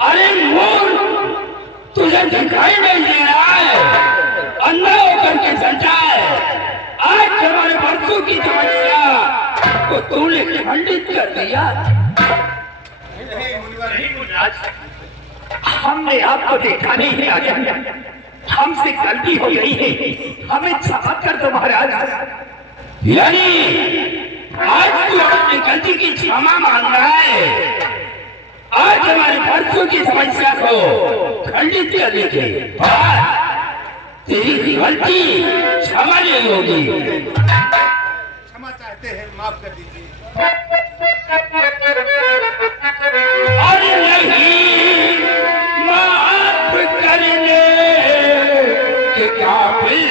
अरे मूर्ख, तुझे दिखाई नहीं दे रहा है? अंधा होकर के चलता है। आज हमारे बरसों की समस्या को तूने खंडित कर दिया। हमने आपको देखा नहीं है राजा, हमसे गलती हो गई है, हमें क्षमा कर दो महाराज। यानी आज तू अपनी गलती की क्षमा मांग रहा है? आज हमारे बरसों की समस्या को खंडित करने के बाद तेरी गलती क्षमा नहीं होगी। क्षमा चाहते हैं, माफ कर दीजिए। अरे नहीं, माफ करने के काबिल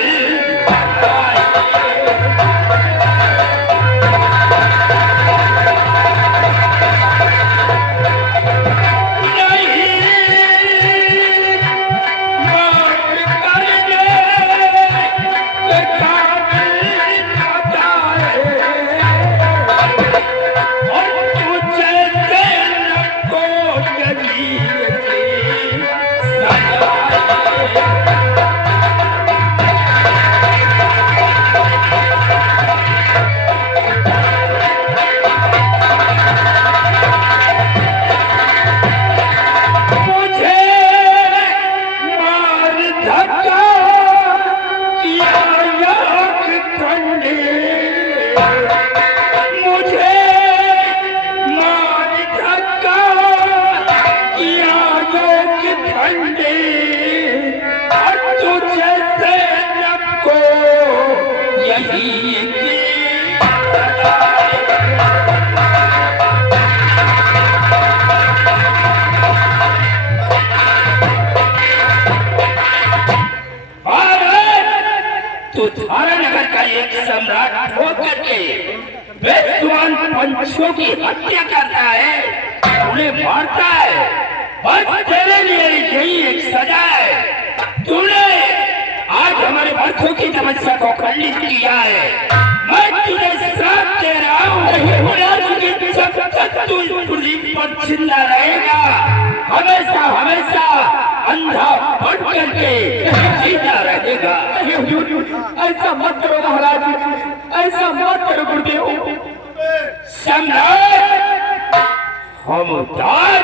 सम्राट होकर के बेजुबान पंछियों की हत्या करता है, उन्हें मारता है। बस तेरे लिए यही एक सजा है। तूने आज हमारे बरसों की समस्या को खंडित किया है। मैं तुझे श्राप दे रहा हूँ, तू इस पृथ्वी पर जिंदा रहेगा, हमेशा हमेशा अंधा बन करके जीता रहेगा। ऐसा मत करो महाराज, ऐसा मत करो गुरुदेव। सम्राट हमदार,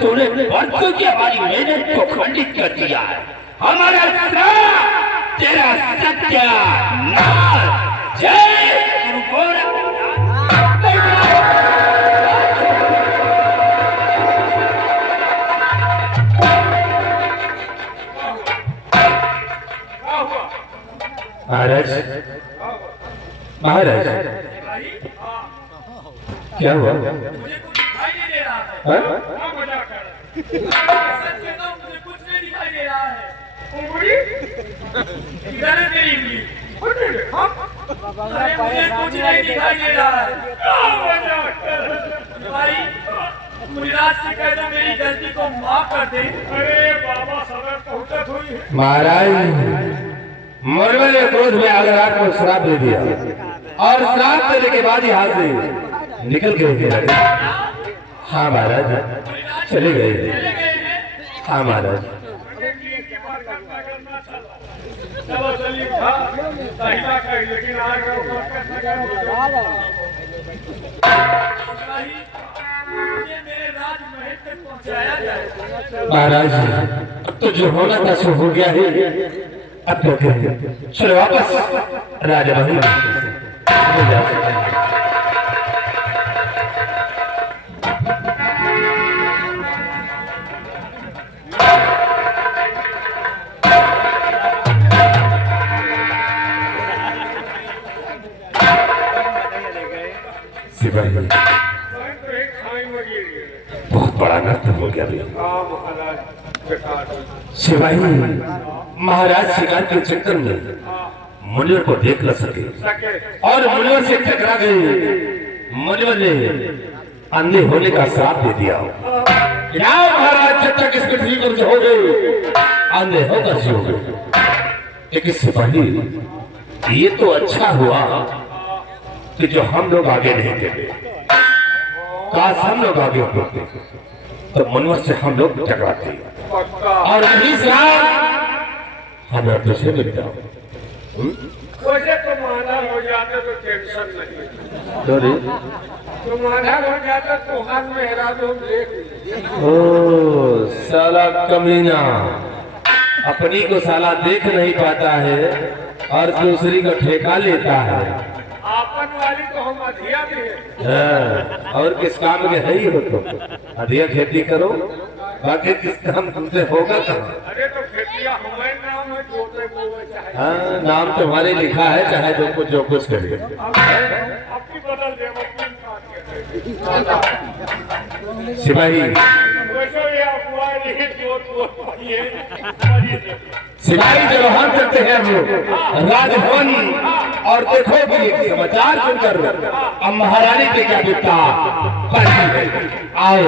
तूने बरसों की हमारी मेहनत को खंडित कर दिया है। हमारा श्राप तेरा सत्यानाश। जय गुरु गोरखनाथ। महाराज, महाराज क्या हुआ? मुझे कुछ दिखाई नहीं दे रहा है। हाँ? सच कहता हूं, मुझे कुछ नहीं दिखाई दे रहा है। उंगली? इधर है मेरी उंगली। अरे मुझे कुछ नहीं दिखाई दे रहा है। भाई, मुनिराज से कह दो मेरी गलती को माफ कर दे। अरे बाबा, सदर पहुंचत हुई है। महाराज, मुनिवर ने क्रोध में आकर आपको श्राप दे दिया और श्राप देने के बाद यहाँ से निकल गए। हाँ महाराज, चले गए। हाँ महाराज। महाराज, तो जो होना था सो हो गया है। अब तो करें, चलो वापस राजा महल में जा सकते हैं। सिपाही, बहुत बड़ा नर्तन हो गया भैया। सिपाही, महाराज शिकार के चक्कर में मुनिवर को देख न सके और मुनिवर से टकरा गए। मुनिवर ने अंधे होने का श्राप दे दिया। महाराज, जब तक इस पृथ्वी पर हो गए अंधे होकर जियोगे। लेकिन सिपाही, ये तो अच्छा हुआ कि जो हम लोग आगे नहीं थे, काश हम लोग आगे होते। तो मुनवर से हम लोग टकराते पक्का और वही साथ हमें तुझसे मिलता वैसे तुम आधा हो जाते तो टेंशन नहीं, सॉरी तुम आधा हो जाते तो हाथ में हेरा दो देख ओ साला कमीना अपनी को साला देख नहीं पाता है और दूसरी को ठेका लेता है। आपन वाली तो हम अधिया भी है। हाँ, और किस काम के है ही हो तो अधिया खेती करो, बाकी किस काम तुमसे होगा कहाँ। अरे तो खेतिया हमारे नाम है, जोते बोवे चाहे हाँ, नाम तुम्हारे लिखा है, चाहे जो कुछ करे। अपनी बदल दे, अपनी काट के सिपाही वैसे ये अफवाह नहीं, जोत बोत पाइए मरीज सिपाही जब हम करते हैं वो राजभवन और देखो कि एक समाचार सुनकर अब महारानी के क्या बीतता आओ।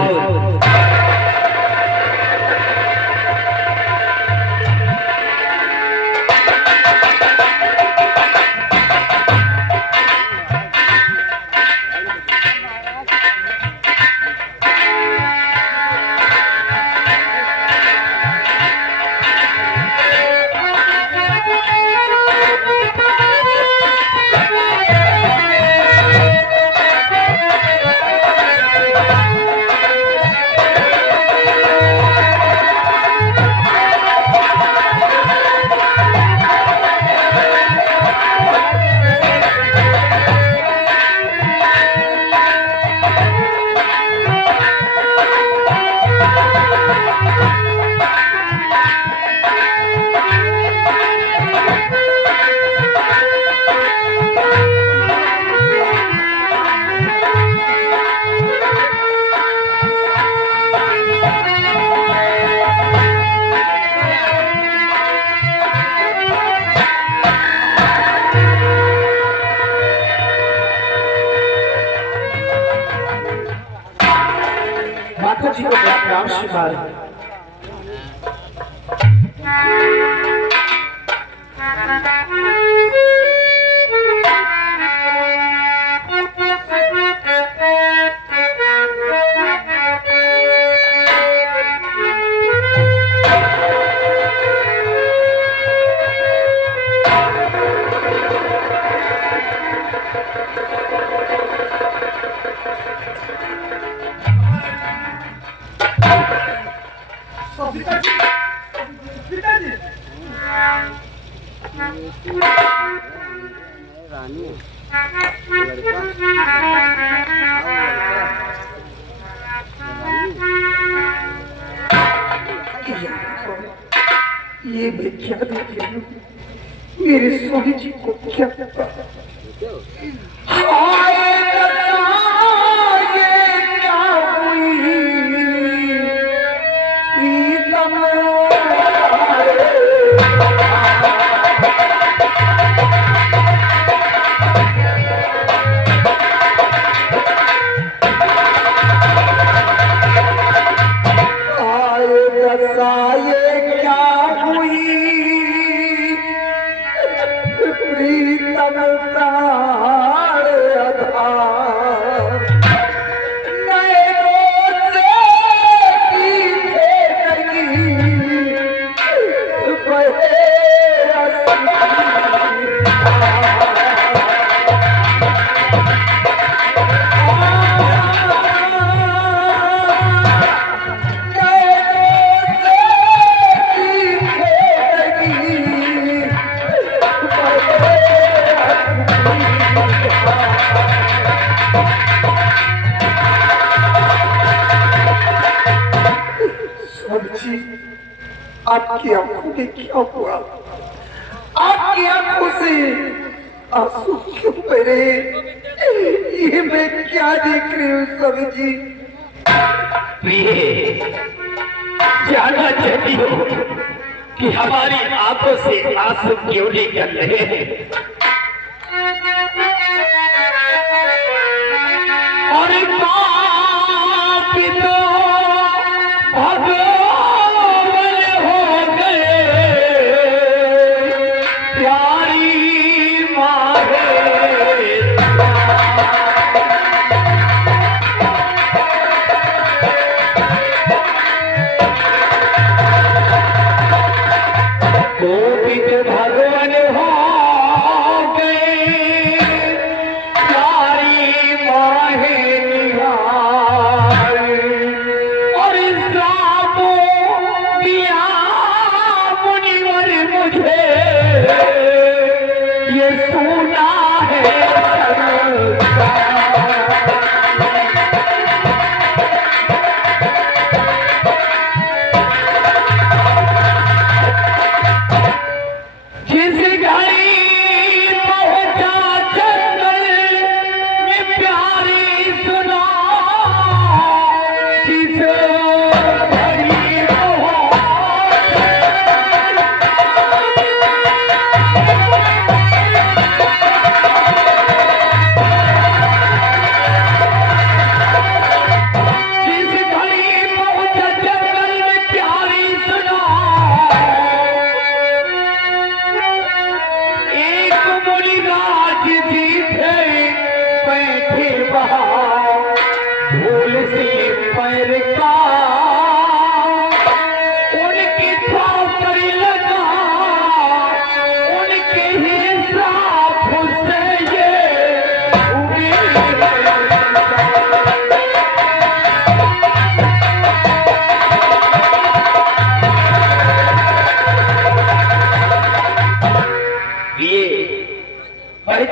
माता जी को प्रणाम श्रीमान। ये मैं क्या देख रही हूँ, मेरे स्वामी जी को क्या पता। हाय दशा ये क्या हुई, प्रीतम हाय दशा ये क्या हुई, प्रीतम प्राण आधार, नैनों से पीछे नहीं बहे जी, आपकी आंखों में क्या हुआ? आपकी आंखों से आंसू क्यों बहे? ये मैं क्या देख रही हूँ स्वामी जी? प्रिय, जानना चाहती हो कि हमारी आंखों से आंसू क्यों निकल रहे हैं? और पाप तो भगवान हो गए, प्यारी मारे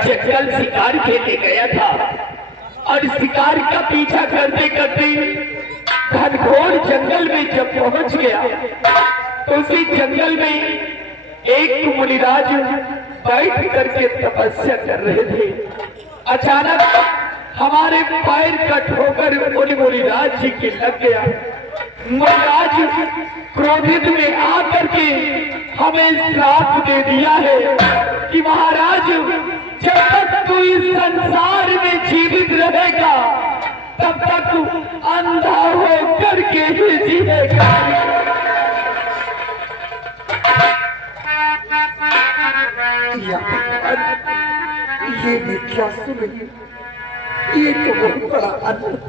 जंगल शिकार खेलने गया था और शिकार का पीछा करते करते घनघोर जंगल में जब पहुंच गया तो उसी जंगल में एक मुनिराज बैठ करके तपस्या कर रहे थे। अचानक हमारे पैर कट होकर उन मुनिराज जी के लग गया। मुनिराज क्रोधित में आकर के हमें श्राप दे दिया है कि महाराज जब तक तू इस संसार में जीवित रहेगा तब तक तू अंधा होकर के ही जिएगा। ये मैं क्या सुन रही हूँ? ये तो बहुत बड़ा अद्भुत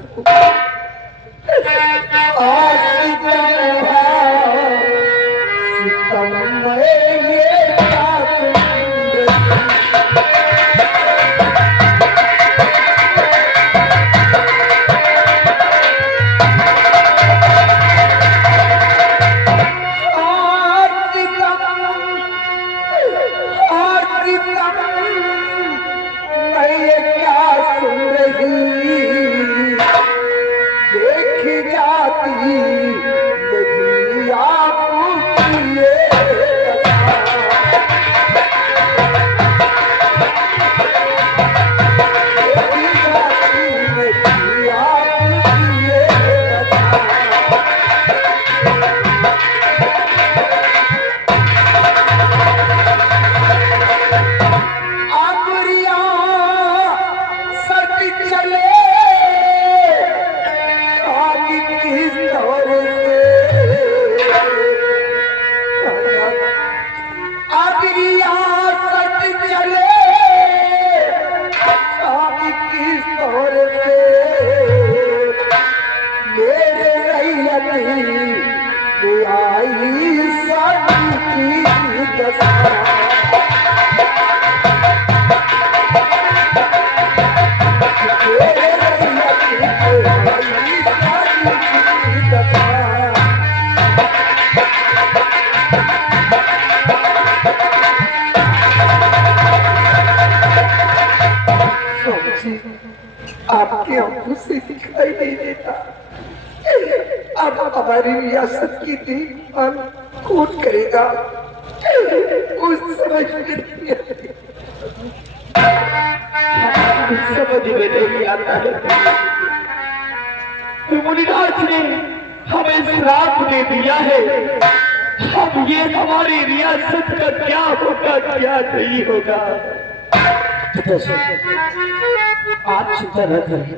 आपकी आंखों से दिखाई नहीं देता। अब हमारी रियासत की देखभाल कौन करेगा? कुछ समझ में नहीं आता है। मुनिराज ने हमें श्राप दे दिया है। अब ये हमारी रियासत का क्या होगा क्या नहीं होगा। आप चिंता न करें।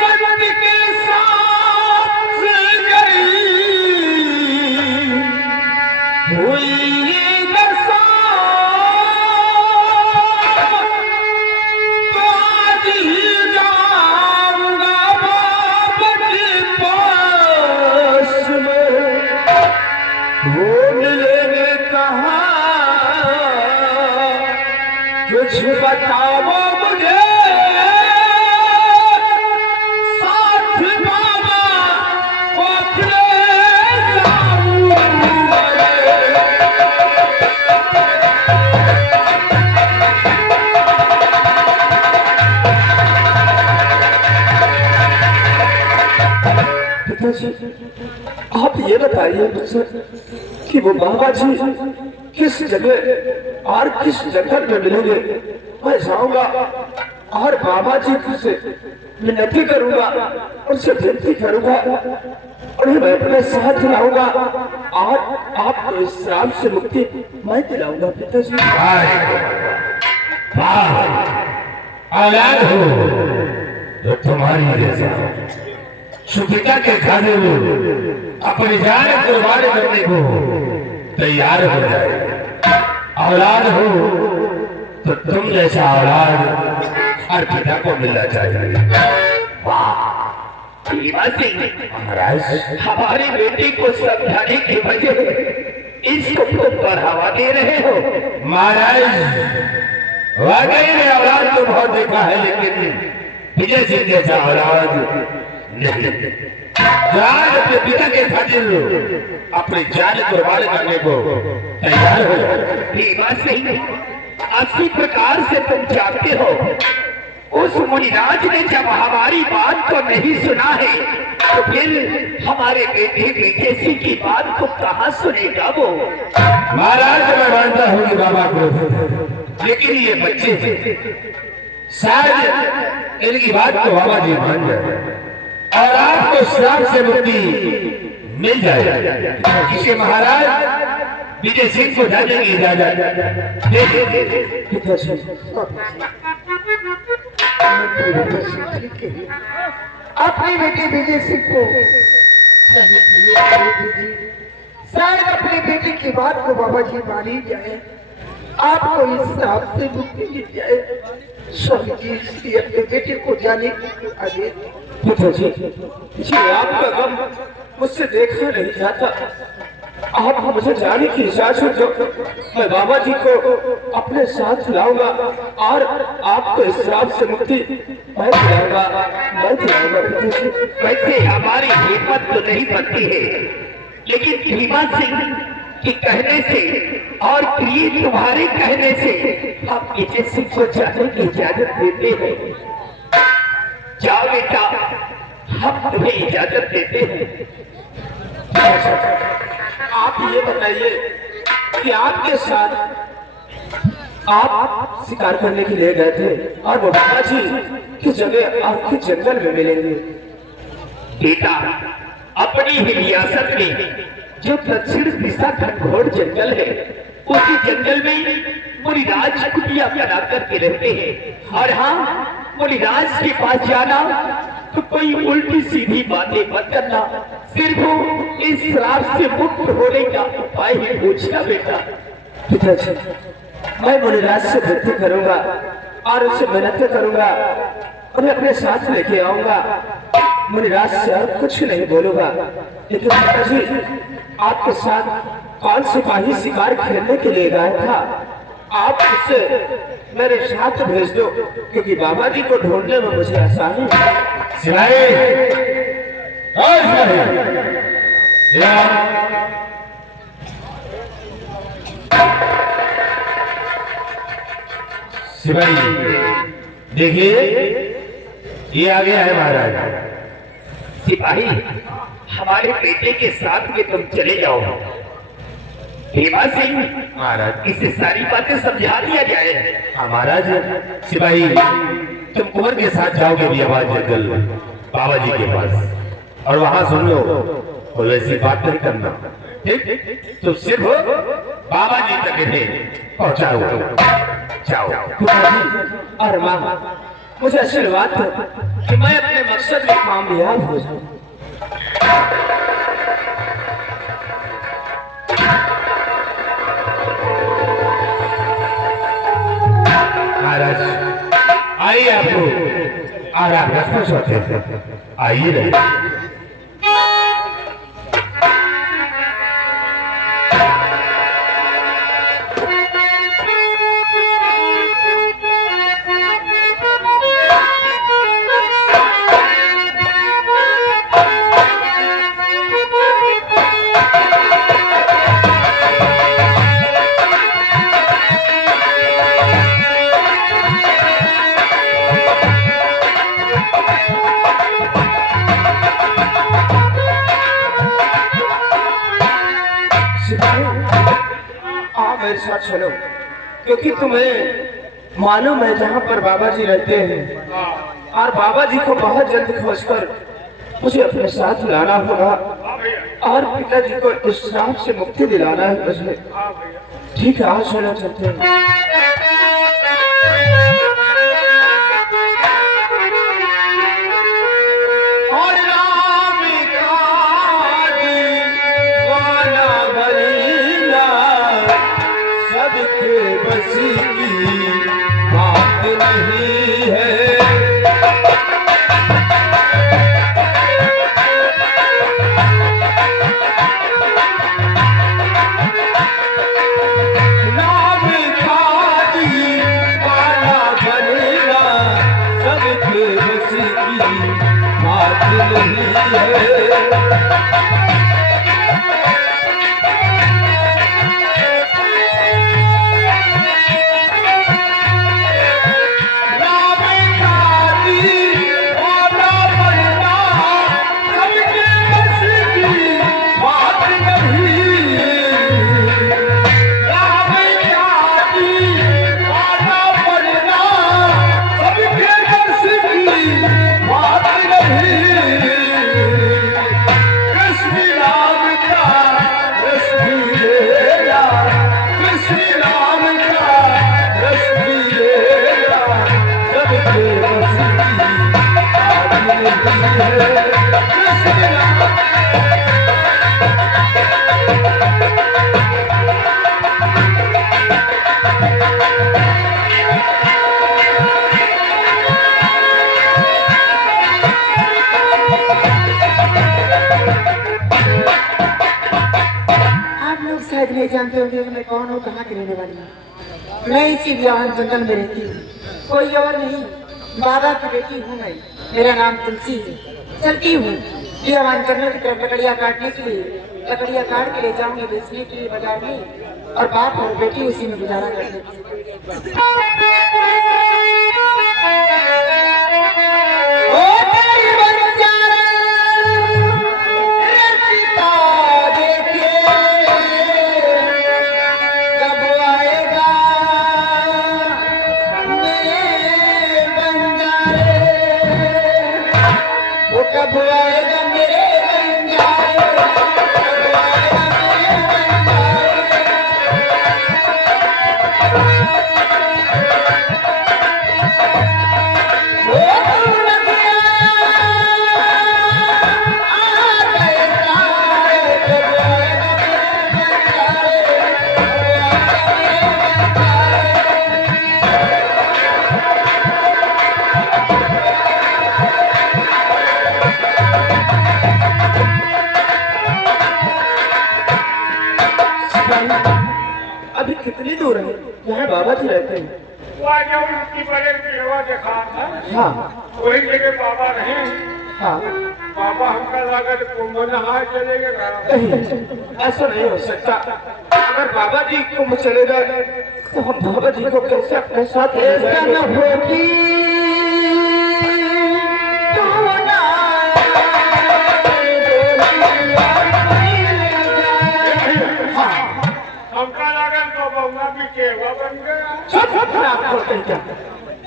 सत्य के साथ गई हुई दशा तो आज ही जाऊंगा बाबा के पास में। ढूंढ लेंगे कहाँ कुछ बताओ मुझे साथ बाबा को अपने आप ये बताइए मुझसे कि वो बाबा जी किस जगह और किस जगह में मिलेंगे? मैं जाऊंगा और बाबा जी से विनती करूंगा, उनसे विनती करूंगा, उन्हें मैं अपने साथ दिलाऊंगा और आपको इस श्राप से मुक्ति मैं दिलाऊंगा पिताजी। औलाद हो तो तुम्हारी जैसा सुपिता के खाने में अपनी जान कुर्बान करने को तैयार हो जाए। औलाद हो तो तुम जैसा औलाद हर पिता को मिलना चाहिए। भीमा सिंह, महाराज हमारे बेटे को समझाने की वजह इसको तुम बढ़ावा दे रहे हो। महाराज वाकई में औलाद तो बहुत देखा है, लेकिन विजय सिंह जैसा औलाद नहीं। जान अपने पिता के खातिर अपनी जान कुर्बान करने को तैयार हो जाए। भीमा सिंह, अच्छी प्रकार से तुम जानते हो उस मुनिराज ने जब हमारी बात को नहीं सुना है तो फिर हमारे बेटे विजय सिंह की बात को कहाँ सुनेगा वो। महाराज मैं मानता हूँ कि बाबा को, लेकिन ये बच्चे शायद इनकी बात को बाबा जी मान जाए और आपको श्राप से मुक्ति मिल जाए। इसे महाराज विजय सिंह को जाने की इजाजत दे। पिताजी अपने बेटे विजय सिंह को शायद अपने बेटे की बात को बाबा जी मान ही जाए, आपको इस श्राप से मुक्ति मिल जाए। स्वामी जी इसलिए अपने बेटे को जाने की आगे। पिताजी जी आपका गम मुझसे देखा नहीं जाता, आप मुझे जाने की इजाजत दो। मैं बाबा जी को अपने साथ लाऊंगा और आपको इस श्राप से मुक्ति मैं दिलाऊंगा पिताजी। वैसे हमारी हिम्मत तो नहीं बनती है, लेकिन भीमा सिंह के कहने से और प्रिय तुम्हारे कहने से हम विजय सिंह को जाने की इजाजत देते हैं। जाओ बेटा, हम तुम्हें इजाजत देते हैं। आप ये बताइए कि आपके साथ आप शिकार करने के लिए गए थे और वो बाबा जी की जगह आपके जंगल में मिलेंगे। बेटा, अपनी ही रियासत में जो दक्षिण दिशा घनघोर जंगल है, उसी जंगल में मुनिराज कुटिया बना करके रहते हैं। और हाँ, मुनिराज के पास जाना तो कोई उल्टी सीधी बातें मत करना, सिर्फ इस श्राप से मुक्त होने का उपाय ही पूछना बेटा। पिताजी मैं मुनिराज से विनती करूंगा और उससे विनती करूंगा, उन्हें अपने साथ लेके आऊंगा। मुनिराज से और कुछ नहीं बोलूंगा। लेकिन पिताजी आपके साथ कौन सिपाही शिकार खेलने के लिए गया था, आप उससे मेरे साथ भेज दो, क्योंकि बाबा जी को ढूंढने में मुझे आसानी है। सिपाही देखिए, ये आ गया है महाराज। सिपाही, हमारे बेटे के साथ में तुम चले जाओ। भीमा सिंह, महाराज इसे सारी बातें समझा दिया जाए। हाँ महाराज। सिपाही तुम कुंवर के साथ जाओगे बियाबाद जंगल बाबा जी के पास, और वहां सुन लो कोई वैसी बात नहीं करना, ठीक? तो सिर्फ बाबा जी तक इन्हें पहुंचाओ। जाओ। पिताजी और माँ, मुझे आशीर्वाद दो कि मैं अपने मकसद में कामयाब हो जाऊं। महाराज आइए, आपको आराम रखना चाहते हैं, आइए रहे। मेरे साथ चलो, क्योंकि तुम्हें मालूम है जहाँ पर बाबा जी रहते हैं और बाबा जी को बहुत जल्द खोजकर मुझे अपने साथ लाना होगा और पिताजी को इस श्राप से मुक्ति दिलाना है मुझे। ठीक है, आज चलो चलते हैं। और राम का दीवाना बनीना सबके बस की बात नहीं है। राम का दीवाना बनीना सबके बस की बात नहीं है। शायद नहीं जानते होंगे कि मैं कौन हूँ, कहाँ की रहने वाली हूँ। मैं इसी बियाहन जंगल में रहती हूँ, कोई और नहीं, बाबा की बेटी हूँ मैं। मेरा नाम तुलसी है। चलती हूँ बियाहन जंगल की तरफ लकड़ियाँ काटने के लिए। लकड़ियाँ काट के ले जाऊंगी बेचने के लिए बाजार में, और बाप और बेटी उसी में गुजारा करते। कब आएगा मेरे बंजारे, कब आएगा अभी कितनी दूर है? यहाँ बाबा जी रहते हैं। वो जो उसकी बड़े बेवा देखा था, हाँ वही जगह बाबा रहे। हाँ, बाबा हमका लागत कुंभ नहाए चले गए। नहीं ऐसा नहीं हो सकता। अगर बाबा जी कुंभ चले गए तो हम बाबा जी को कैसे अपने साथ ले जाएंगे? हमका लागत तो बउआ भी केवा बन गया।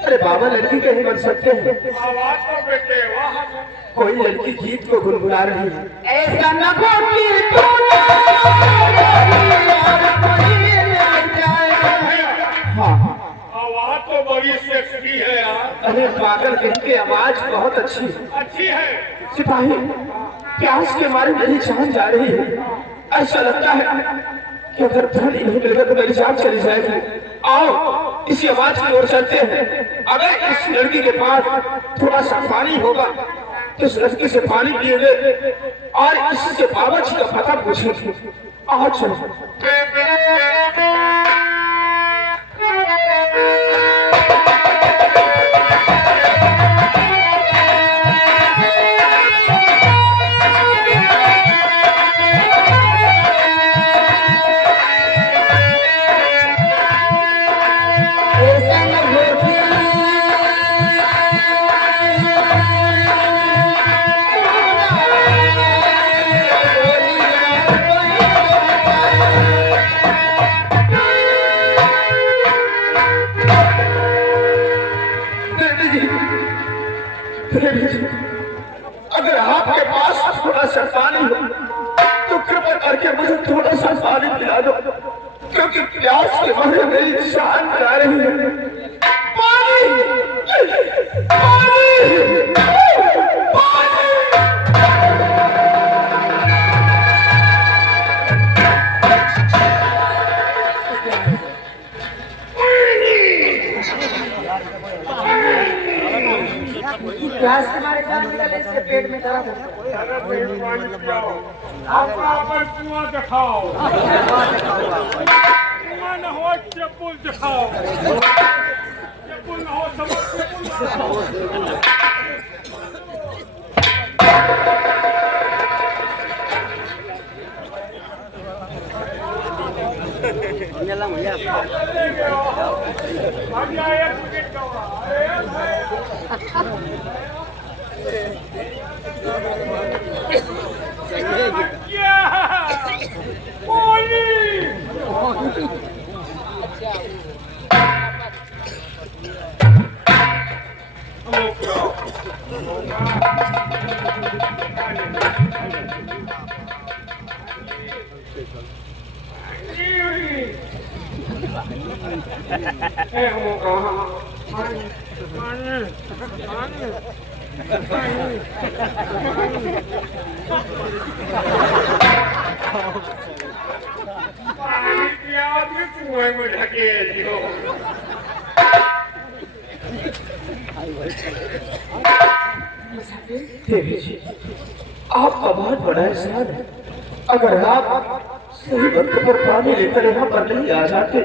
अरे बाबा लड़की कहीं बन सकते हैं? आवाज तो बेटे वहाँ कोई लड़की गीत को गुनगुना रही है। ऐसा न हो कि तू ना आवाज तो बड़ी सेक्सी है यार। अरे पागल की आवाज बहुत अच्छी है। अच्छी है। सिपाही प्यास के मारे मेरी जान जा रही है। ऐसा लगता है कि अगर धन नहीं मिलेगा तो मेरी जान चली जाएगी। आओ इसी आवाज की ओर चलते हैं। अगर इस लड़की के पास थोड़ा सा पानी होगा तो इस लड़की से पानी पिएंगे और इसी से बाबा जी का पता पूछेंगे। आओ चलो। देवी जी, अगर आपके पास थोड़ा सा पानी हो तो कृपा करके मुझे थोड़ा सा पानी पिला दो, क्योंकि प्यास के मारे मेरी जान जा रही है। पानी पानी पानी। प्यास के मारे जान निकले, इसके पेट में दर्द होता है। आपका कुआं दिखाओ, कुआं न हो चप्पल दिखाओ, चप्पल न हो चप्पल देवी जी, आपका बहुत बड़ा एहसान है। अगर आप सही वक्त पर पानी लेकर यहाँ पर नहीं आ जाते